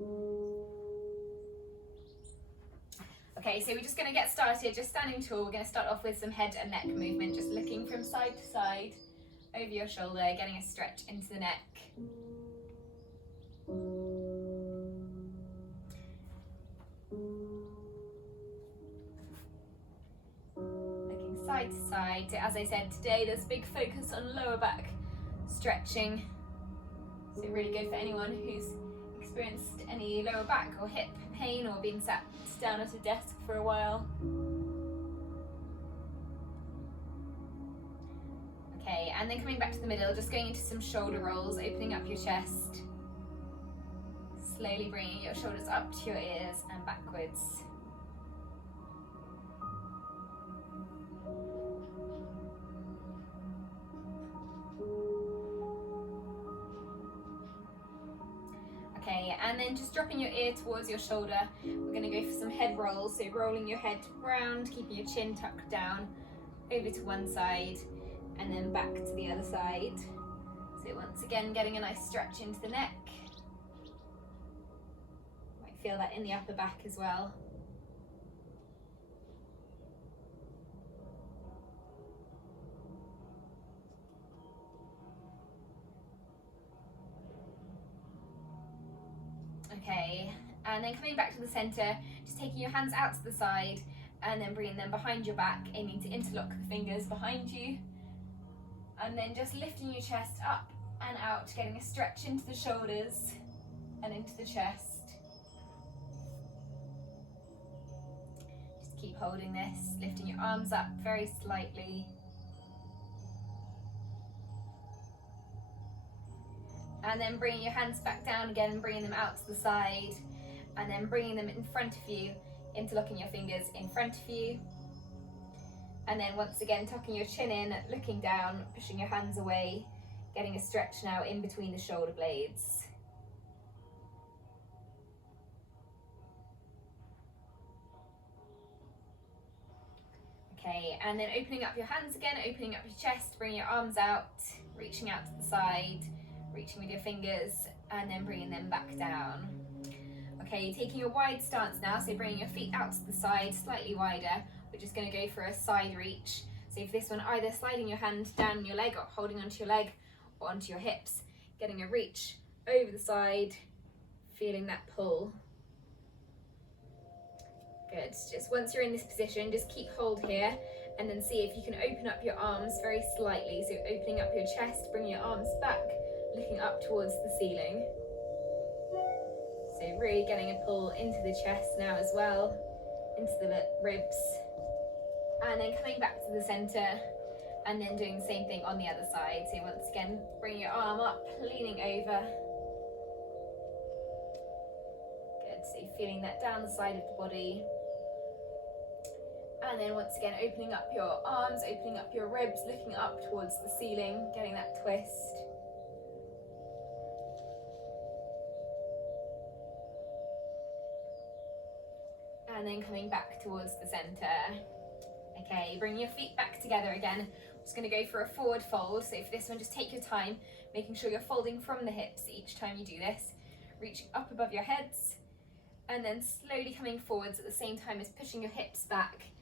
Okay, so we're just going to get started, just standing tall. We're going to start off with some head and neck movement, just looking from side to side, over your shoulder, getting a stretch into the neck. Looking side to side. So as I said, today there's a big focus on lower back stretching. So really good for anyone who's experienced any lower back or hip pain or been sat down at a desk for a while. Okay, and then coming back to the middle, just going into some shoulder rolls, opening up your chest. Slowly bringing your shoulders up to your ears and backwards. Okay, and then just dropping your ear towards your shoulder. We're going to go for some head rolls, so rolling your head round, keeping your chin tucked down, over to one side, and then back to the other side. So once again, getting a nice stretch into the neck. Might feel that in the upper back as well. Okay, and then coming back to the center, just taking your hands out to the side and then bringing them behind your back, aiming to interlock the fingers behind you. And then just lifting your chest up and out, getting a stretch into the shoulders and into the chest. Just keep holding this, lifting your arms up very slightly. And then bringing your hands back down again, bringing them out to the side, and then bringing them in front of you, interlocking your fingers in front of you. And then once again, tucking your chin in, looking down, pushing your hands away, getting a stretch now in between the shoulder blades. Okay, and then opening up your hands again, opening up your chest, bringing your arms out, reaching out to the side, reaching with your fingers, and then bringing them back down. Okay, taking a wide stance now, so bringing your feet out to the side, slightly wider. We're just going to go for a side reach. So for this one, either sliding your hand down your leg or holding onto your leg or onto your hips, getting a reach over the side, feeling that pull. Good, just once you're in this position, just keep hold here and then see if you can open up your arms very slightly. So opening up your chest, bringing your arms back, looking up towards the ceiling. So really getting a pull into the chest now as well, into the ribs. And then coming back to the center and then doing the same thing on the other side. So once again, bring your arm up, leaning over. Good, so you're feeling that down the side of the body. And then once again, opening up your arms, opening up your ribs, looking up towards the ceiling, getting that twist. And then coming back towards the center. Okay, bring your feet back together again. I'm just going to go for a forward fold. So for this one, just take your time, making sure you're folding from the hips each time you do this. Reaching up above your heads, and then slowly coming forwards at the same time as pushing your hips back.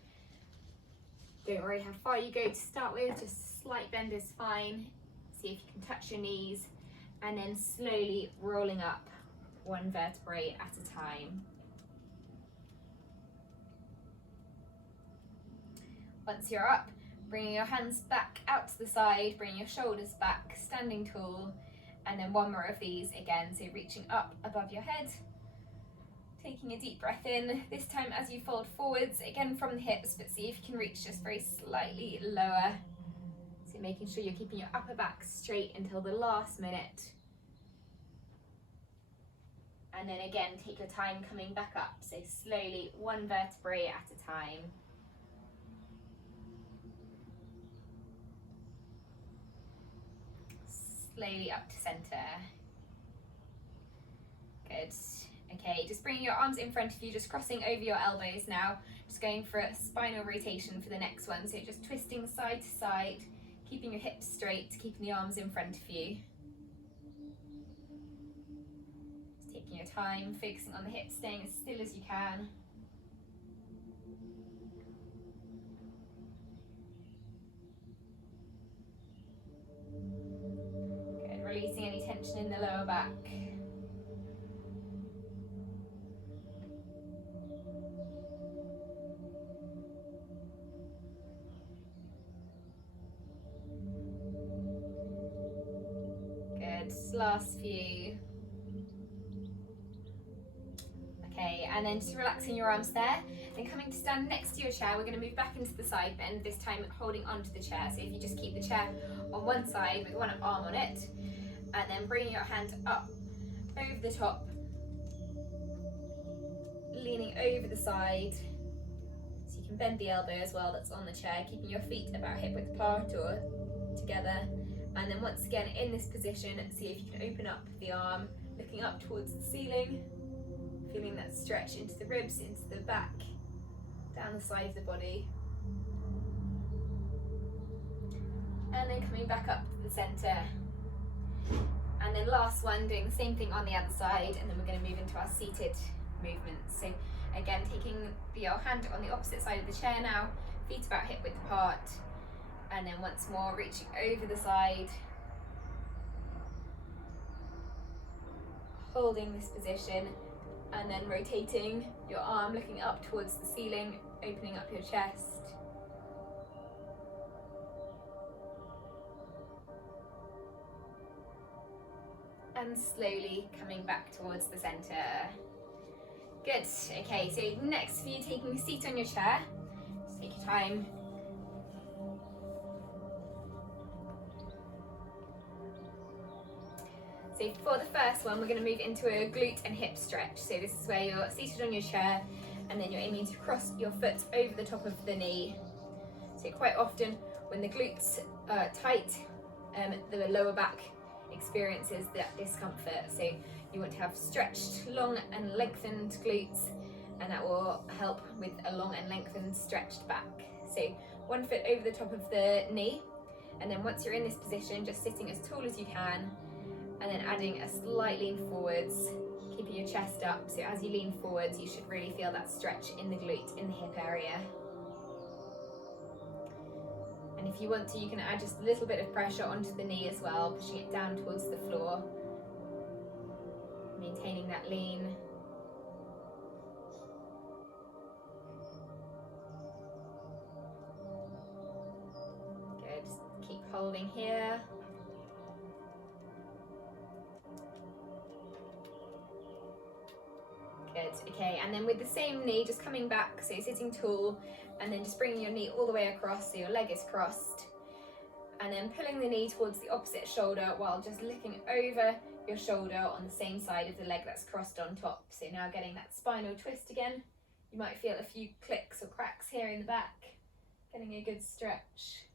Don't worry how far you go to start with, just a slight bend is fine. See if you can touch your knees, and then slowly rolling up one vertebrae at a time. Once you're up, bringing your hands back out to the side, bringing your shoulders back, standing tall, and then one more of these again. So reaching up above your head, taking a deep breath in, this time as you fold forwards, again from the hips, but see if you can reach just very slightly lower. So making sure you're keeping your upper back straight until the last minute. And then again, take your time coming back up, so slowly, one vertebrae at a time. Slowly up to center. Good. Okay, just bringing your arms in front of you, just crossing over your elbows now. Just going for a spinal rotation for the next one. So just twisting side to side, keeping your hips straight, keeping the arms in front of you. Just taking your time, focusing on the hips, staying as still as you can. Good, releasing any tension in the lower back. Last few. Okay, and then just relaxing your arms there. Then coming to stand next to your chair, we're going to move back into the side bend, this time holding onto the chair. So if you just keep the chair on one side with one arm on it, and then bringing your hand up over the top, leaning over the side, so you can bend the elbow as well that's on the chair, keeping your feet about hip width apart or together. And then once again in this position, see if you can open up the arm, looking up towards the ceiling, feeling that stretch into the ribs, into the back, down the side of the body. And then coming back up to the center. And then last one, doing the same thing on the other side, and then we're going to move into our seated movements. So again, taking your hand on the opposite side of the chair now, feet about hip width apart. And then once more, reaching over the side, holding this position, and then rotating your arm, looking up towards the ceiling, opening up your chest. And slowly coming back towards the center. Good, okay, so next for you, taking a seat on your chair, just take your time. So for the first one, we're going to move into a glute and hip stretch. So this is where you're seated on your chair and then you're aiming to cross your foot over the top of the knee. So quite often when the glutes are tight, the lower back experiences that discomfort. So you want to have stretched, long and lengthened glutes, and that will help with a long and lengthened stretched back. So one foot over the top of the knee, and then once you're in this position, just sitting as tall as you can, and then adding a slight lean forwards, keeping your chest up. So as you lean forwards, you should really feel that stretch in the glute, in the hip area. And if you want to, you can add just a little bit of pressure onto the knee as well, pushing it down towards the floor, maintaining that lean. Good, just keep holding here. Good, okay, and then with the same knee, just coming back, so you're sitting tall, and then just bringing your knee all the way across, so your leg is crossed, and then pulling the knee towards the opposite shoulder while just looking over your shoulder on the same side of the leg that's crossed on top. So now getting that spinal twist again. You might feel a few clicks or cracks here in the back, getting a good stretch.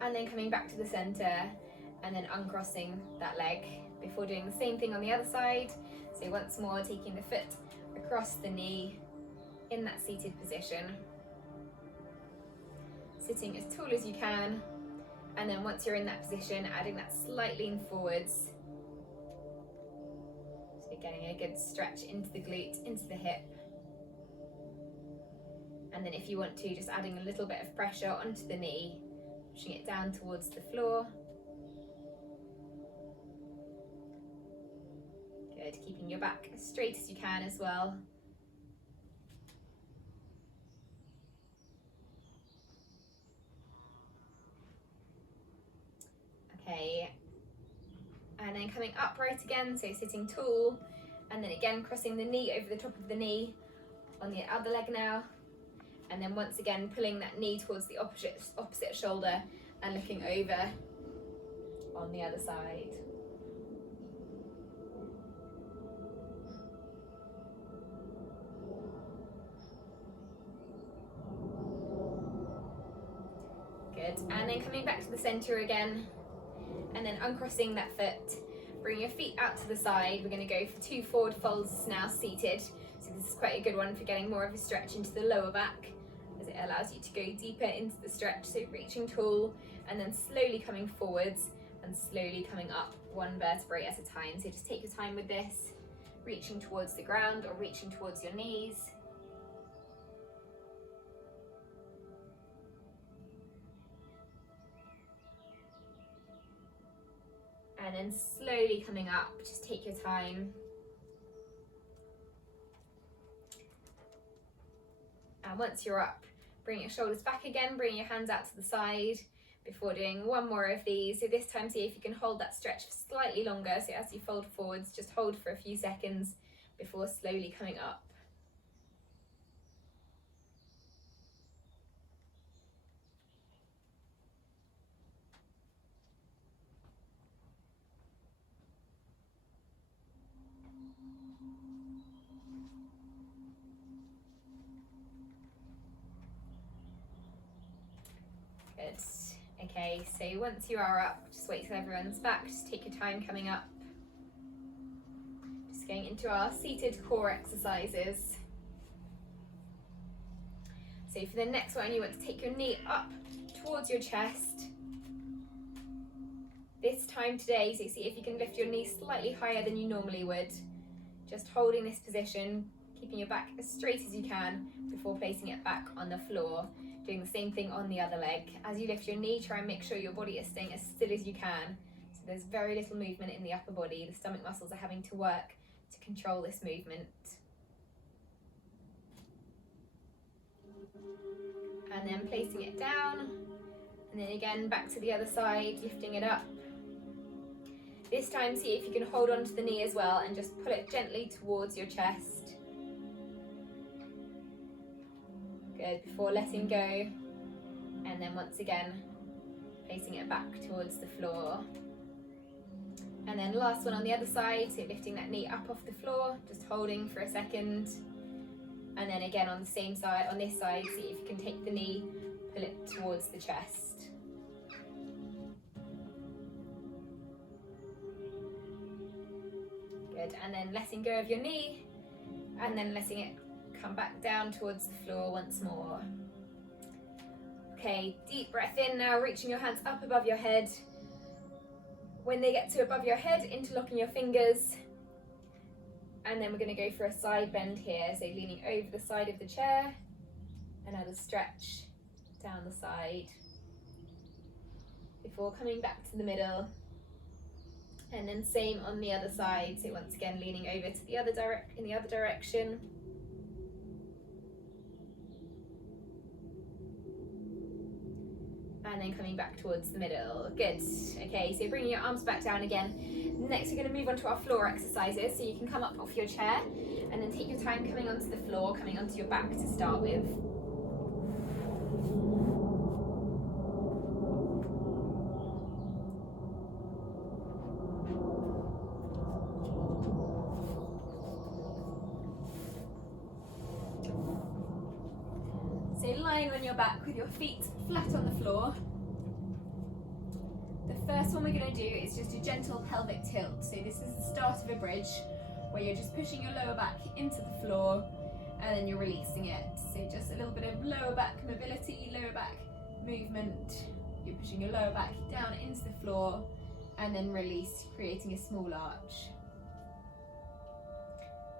And then coming back to the center, and then uncrossing that leg before doing the same thing on the other side. So once more, taking the foot across the knee in that seated position, sitting as tall as you can, and then once you're in that position, adding that slight lean forwards, so getting a good stretch into the glute, into the hip. And then if you want to, just adding a little bit of pressure onto the knee, pushing it down towards the floor. Good, keeping your back as straight as you can as well. Okay, and then coming upright again, so sitting tall, and then again crossing the knee over the top of the knee on the other leg now, and then once again pulling that knee towards the opposite shoulder and looking over on the other side. Good, and then coming back to the center again, and then uncrossing that foot, bring your feet out to the side. We're going to go for 2 forward folds now seated. So this is quite a good one for getting more of a stretch into the lower back, as it allows you to go deeper into the stretch. So reaching tall, and then slowly coming forwards and slowly coming up one vertebrae at a time. So just take your time with this, reaching towards the ground or reaching towards your knees. And then slowly coming up, just take your time. And once you're up, bring your shoulders back again, bring your hands out to the side before doing one more of these. So this time, see if you can hold that stretch for slightly longer. So as you fold forwards, just hold for a few seconds before slowly coming up. Good. Okay, so once you are up, just wait till everyone's back. Just take your time coming up. Just going into our seated core exercises. So for the next one, you want to take your knee up towards your chest. This time today, so see if you can lift your knee slightly higher than you normally would. Just holding this position, keeping your back as straight as you can before placing it back on the floor. Doing the same thing on the other leg. As you lift your knee, try and make sure your body is staying as still as you can. So there's very little movement in the upper body. The stomach muscles are having to work to control this movement. And then placing it down. And then again, back to the other side, lifting it up. This time, see if you can hold on to the knee as well and just pull it gently towards your chest. Good, before letting go, and then once again placing it back towards the floor. And then last one on the other side, so lifting that knee up off the floor, just holding for a second, and then again on the same side, on this side, see if you can take the knee, pull it towards the chest. Good, and then letting go of your knee, and then letting it come back down towards the floor once more. Okay, deep breath in now, reaching your hands up above your head. When they get to above your head, interlocking your fingers. And then we're going to go for a side bend here, so leaning over the side of the chair. Another stretch down the side. Before coming back to the middle. And then same on the other side, so once again leaning over to the other in the other direction. And then coming back towards the middle. Good. Okay, so bringing your arms back down again. Next, we're going to move on to our floor exercises. So you can come up off your chair and then take your time coming onto the floor, coming onto your back to start with. So lying on your back with your feet flat on the floor. The first one we're going to do is just a gentle pelvic tilt. So this is the start of a bridge where you're just pushing your lower back into the floor and then you're releasing it. So just a little bit of lower back mobility, lower back movement. You're pushing your lower back down into the floor and then release, creating a small arch.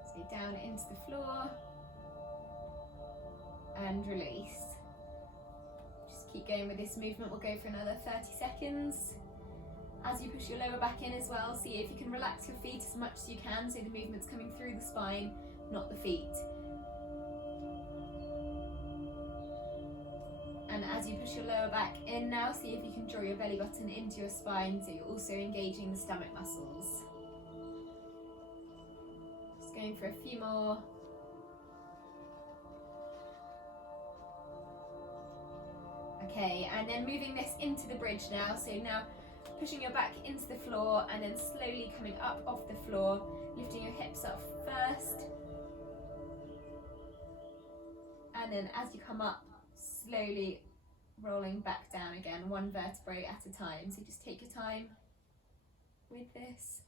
So down into the floor and release. Just keep going with this movement. We'll go for another 30 seconds. As you push your lower back in as well, see if you can relax your feet as much as you can so the movement's coming through the spine, not the feet. And as you push your lower back in now, see if you can draw your belly button into your spine so you're also engaging the stomach muscles. Just going for a few more. Okay, and then moving this into the bridge now. So now pushing your back into the floor and then slowly coming up off the floor, lifting your hips up first. And then as you come up, slowly rolling back down again, one vertebrae at a time. So just take your time with this.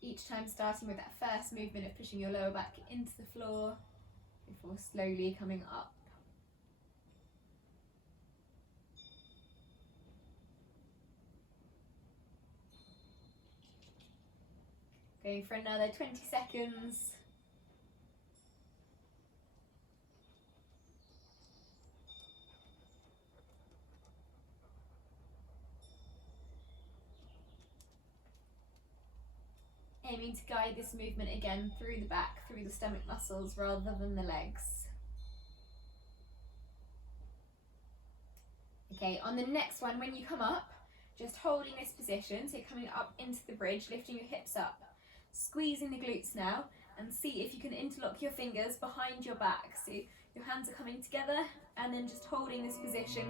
Each time starting with that first movement of pushing your lower back into the floor before slowly coming up. Go for another 20 seconds. Aiming to guide this movement again through the back, through the stomach muscles rather than the legs. Okay, on the next one, when you come up, just holding this position, so coming up into the bridge, lifting your hips up, squeezing the glutes now, and see if you can interlock your fingers behind your back. So your hands are coming together, and then just holding this position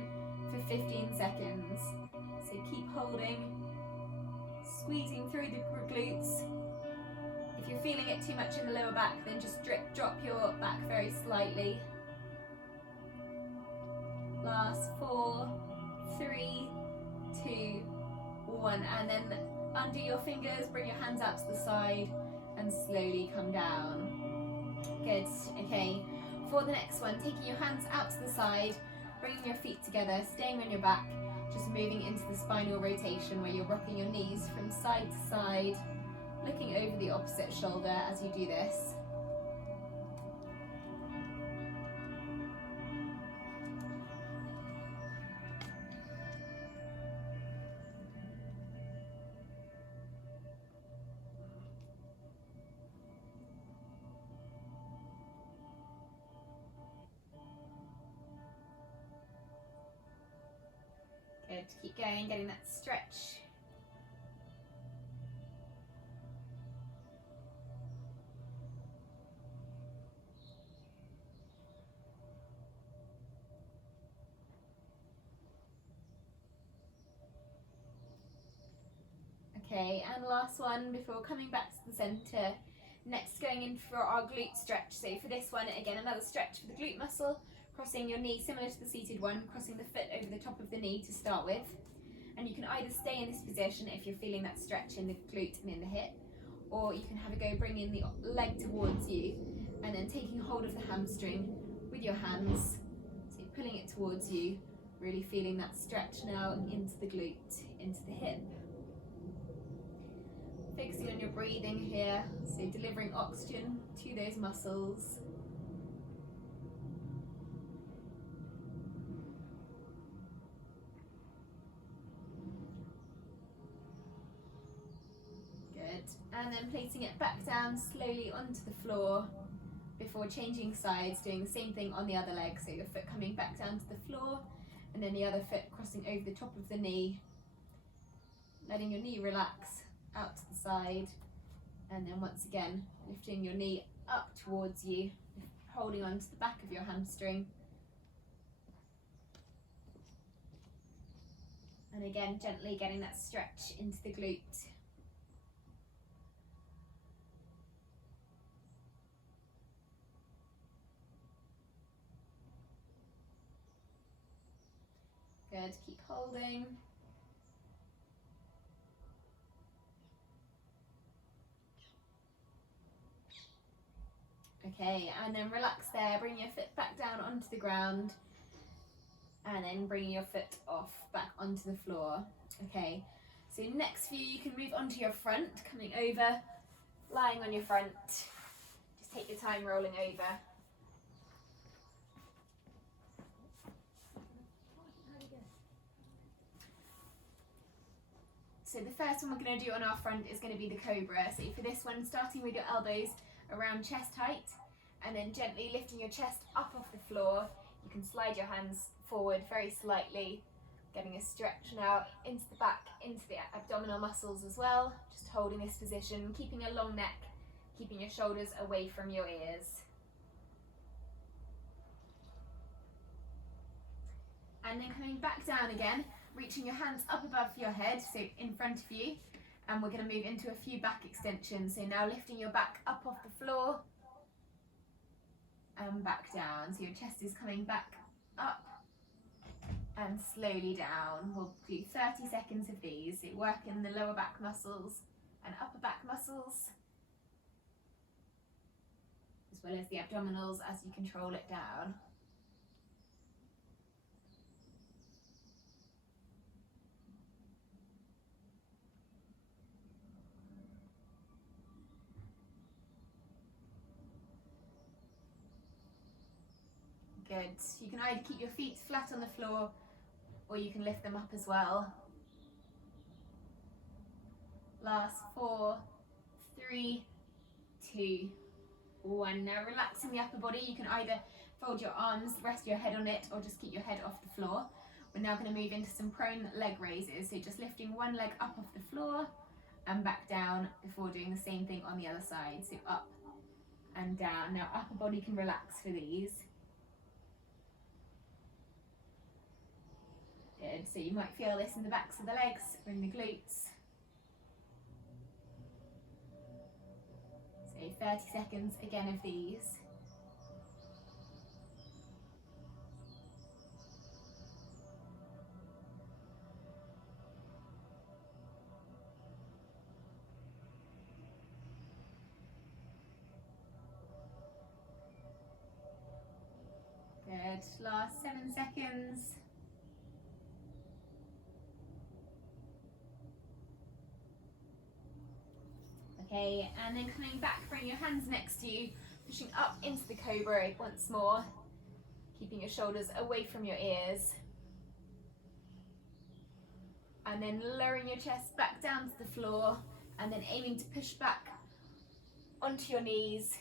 for 15 seconds. So keep holding, squeezing through the glutes. If you're feeling it too much in the lower back, then just drop your back very slightly. Last 4, 3, 2, 1, and then undo your fingers, bring your hands out to the side and slowly come down. Good. Okay, for the next one, taking your hands out to the side, bringing your feet together, staying on your back, just moving into the spinal rotation where you're rocking your knees from side to side, looking over the opposite shoulder as you do this. Good, keep going, getting that stretch. Okay, and last one before coming back to the centre. Next, going in for our glute stretch. So for this one, again, another stretch for the glute muscle, crossing your knee similar to the seated one, crossing the foot over the top of the knee to start with. And you can either stay in this position if you're feeling that stretch in the glute and in the hip, or you can have a go bringing the leg towards you and then taking hold of the hamstring with your hands. So you're pulling it towards you, really feeling that stretch now into the glute, into the hip. Focusing on your breathing here, so delivering oxygen to those muscles. Good, and then placing it back down slowly onto the floor before changing sides, doing the same thing on the other leg, so your foot coming back down to the floor and then the other foot crossing over the top of the knee, letting your knee relax out to the side, and then once again lifting your knee up towards you, holding on to the back of your hamstring, and again gently getting that stretch into the glute. Good, keep holding. Okay, and then relax there, bring your foot back down onto the ground and then bring your foot off back onto the floor. Okay, so next for you can move onto your front, coming over, lying on your front. Just take your time rolling over. So the first one we're going to do on our front is going to be the cobra. So for this one, starting with your elbows around chest height and then gently lifting your chest up off the floor. You can slide your hands forward very slightly, getting a stretch now into the back, into the abdominal muscles as well. Just holding this position, keeping a long neck, keeping your shoulders away from your ears. And then coming back down again, reaching your hands up above your head, so in front of you, and we're going to move into a few back extensions. So now lifting your back up off the floor and back down, so your chest is coming back up and slowly down. We'll do 30 seconds of these, so working the lower back muscles and upper back muscles, as well as the abdominals as you control it down. Good. You can either keep your feet flat on the floor or you can lift them up as well. Last 4, 3, 2, 1. Now relaxing the upper body, you can either fold your arms, rest your head on it, or just keep your head off the floor. We're now going to move into some prone leg raises, so just lifting one leg up off the floor and back down before doing the same thing on the other side. So up and down. Now upper body can relax for these. Good. So you might feel this in the backs of the legs or in the glutes. So 30 seconds again of these. Good. Last 7 seconds. Okay, and then coming back, bring your hands next to you, pushing up into the cobra once more, keeping your shoulders away from your ears. And then lowering your chest back down to the floor, and then aiming to push back onto your knees,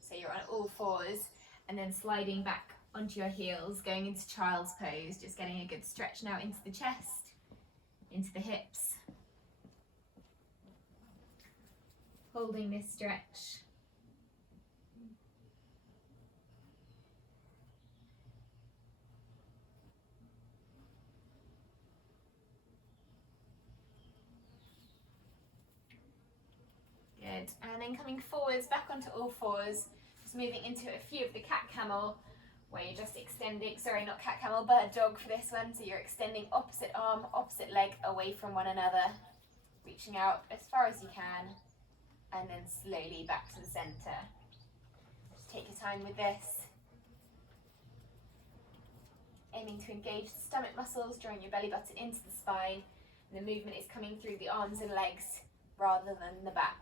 so you're on all fours, and then sliding back onto your heels, going into child's pose, just getting a good stretch now into the chest, into the hips. Holding this stretch. Good, and then coming forwards, back onto all fours, just moving into a few of the cat camel, where you're just extending, sorry, not cat camel, bird dog for this one, so you're extending opposite arm, opposite leg away from one another, reaching out as far as you can, and then slowly back to the center. Just take your time with this. Aiming to engage the stomach muscles, drawing your belly button into the spine, and the movement is coming through the arms and legs rather than the back.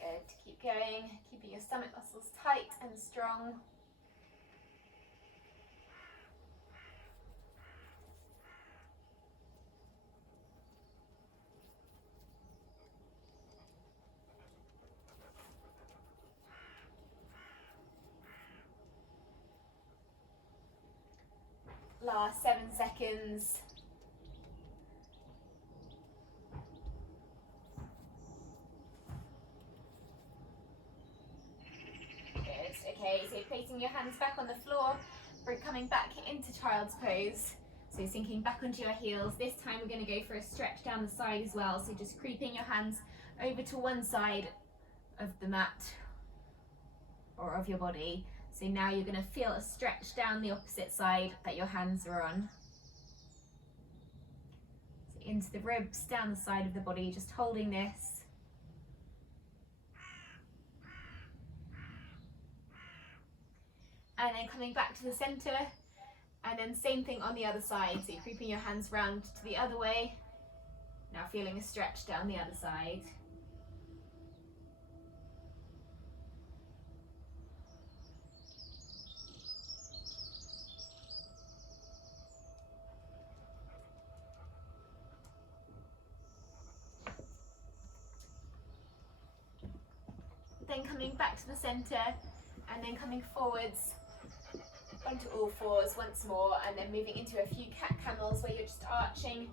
Good, keep going, keeping your stomach muscles tight and strong. Last 7 seconds. Good, okay, so placing your hands back on the floor, we're coming back into child's pose. So sinking back onto your heels. This time we're going to go for a stretch down the side as well. So just creeping your hands over to one side of the mat or of your body. So now you're going to feel a stretch down the opposite side that your hands are on. So into the ribs, down the side of the body, just holding this. And then coming back to the center, and then same thing on the other side. So you're creeping your hands round to the other way. Now feeling a stretch down the other side. Then coming back to the center, and then coming forwards onto all fours once more, and then moving into a few cat camels where you're just arching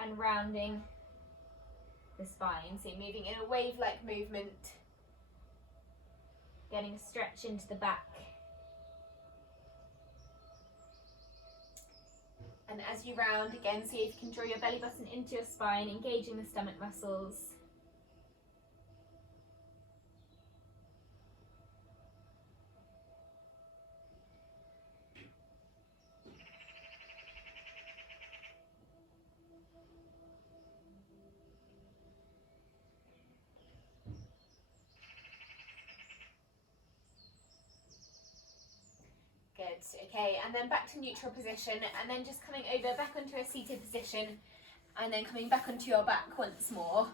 and rounding the spine. So you're moving in a wave-like movement, getting a stretch into the back. And as you round, again, see if you can draw your belly button into your spine, engaging the stomach muscles. okay, and then back to neutral position, and then just coming over back onto a seated position, and then coming back onto your back once more.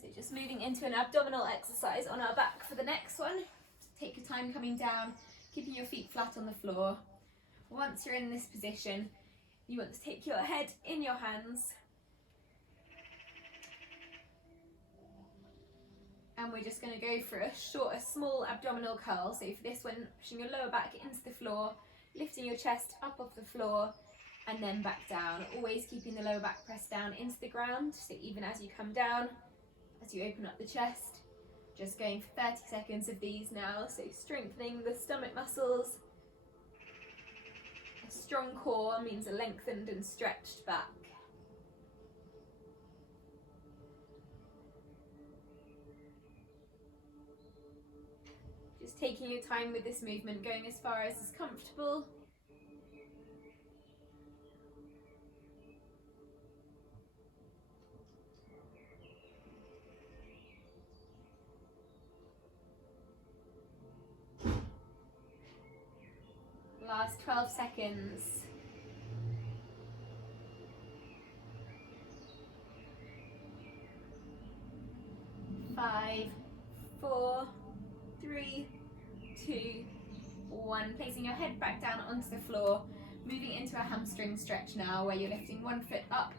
So just moving into an abdominal exercise on our back for the next one. Take your time coming down, keeping your feet flat on the floor. Once you're in this position, you want to take your head in your hands, and we're just going to go for a small abdominal curl. So for this one, pushing your lower back into the floor, lifting your chest up off the floor, and then back down, always keeping the lower back pressed down into the ground. So even as you come down, as you open up the chest, just going for 30 seconds of these now. So strengthening the stomach muscles. A strong core means a lengthened and stretched back. Just taking your time with this movement, going as far as is comfortable. Last 12 seconds. 5, 4, 3, 2, 1. Placing your head back down onto the floor, moving into a hamstring stretch now, where you're lifting one foot up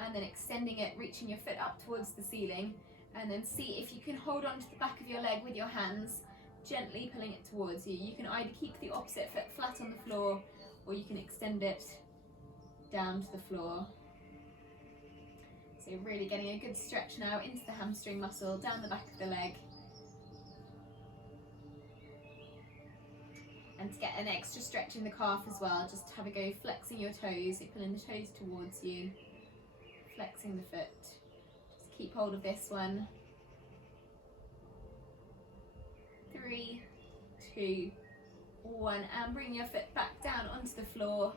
and then extending it, reaching your foot up towards the ceiling, and then see if you can hold on to the back of your leg with your hands, gently pulling it towards you. You can either keep the opposite foot flat on the floor, or you can extend it down to the floor. So really getting a good stretch now into the hamstring muscle, down the back of the leg. And to get an extra stretch in the calf as well, just have a go flexing your toes, so pulling the toes towards you, flexing the foot. Just keep hold of this one. 3, 2, 1, and bring your foot back down onto the floor,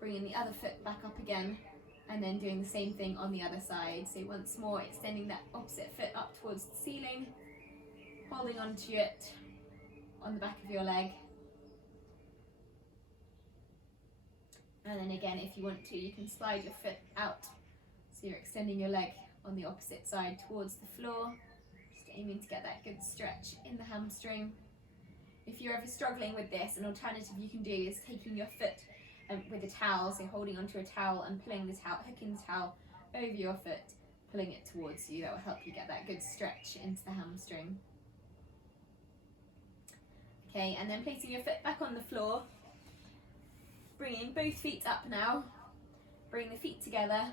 bringing the other foot back up again, and then doing the same thing on the other side. So once more, extending that opposite foot up towards the ceiling, holding onto it on the back of your leg. And then again, if you want to, you can slide your foot out, so you're extending your leg on the opposite side towards the floor, aiming to get that good stretch in the hamstring. If you're ever struggling with this, an alternative you can do is taking your foot with a towel, so holding onto a towel and pulling the towel, hooking the towel over your foot, pulling it towards you. That will help you get that good stretch into the hamstring. Okay, and then placing your foot back on the floor, bringing both feet up now, bring the feet together,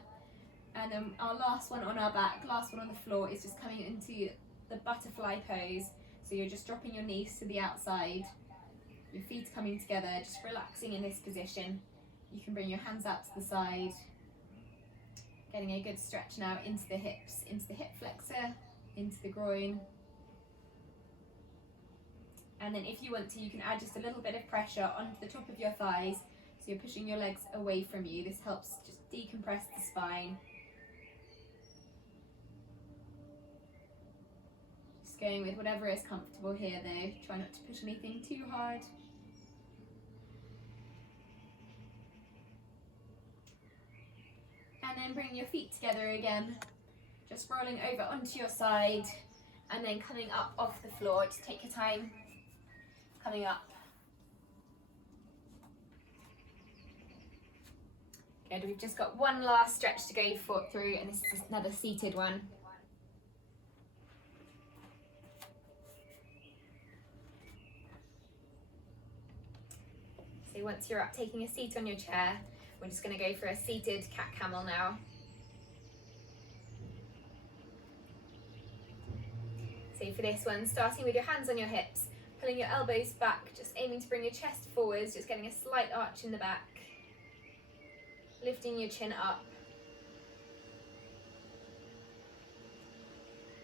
and then our last one on our back, last one on the floor, is just coming into the butterfly pose. So you're just dropping your knees to the outside, your feet coming together, just relaxing in this position. You can bring your hands out to the side, getting a good stretch now into the hips, into the hip flexor, into the groin. And then if you want to, you can add just a little bit of pressure onto the top of your thighs, so you're pushing your legs away from you. This helps just decompress the spine. Going with whatever is comfortable here though. Try not to push anything too hard. And then bring your feet together again, just rolling over onto your side, and then coming up off the floor. Just take your time coming up. Good, we've just got one last stretch to go through, and this is another seated one. So once you're up, taking a seat on your chair, we're just going to go for a seated cat-camel now. So for this one, starting with your hands on your hips, pulling your elbows back, just aiming to bring your chest forwards, just getting a slight arch in the back, lifting your chin up,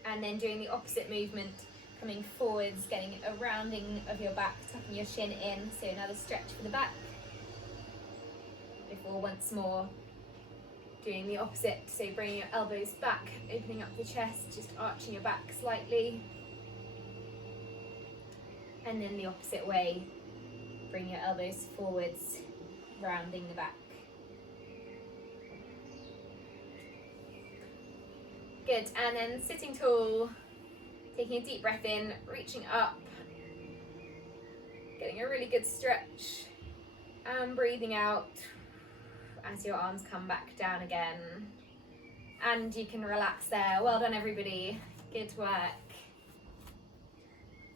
and then doing the opposite movement, coming forwards, getting a rounding of your back, tucking your chin in, so another stretch for the back, before once more doing the opposite, so bringing your elbows back, opening up the chest, just arching your back slightly, and then the opposite way, Bring your elbows forwards, rounding the back. Good, and then sitting tall, taking a deep breath in, reaching up, getting a really good stretch, and breathing out as your arms come back down again. And you can relax there. Well done, everybody. Good work.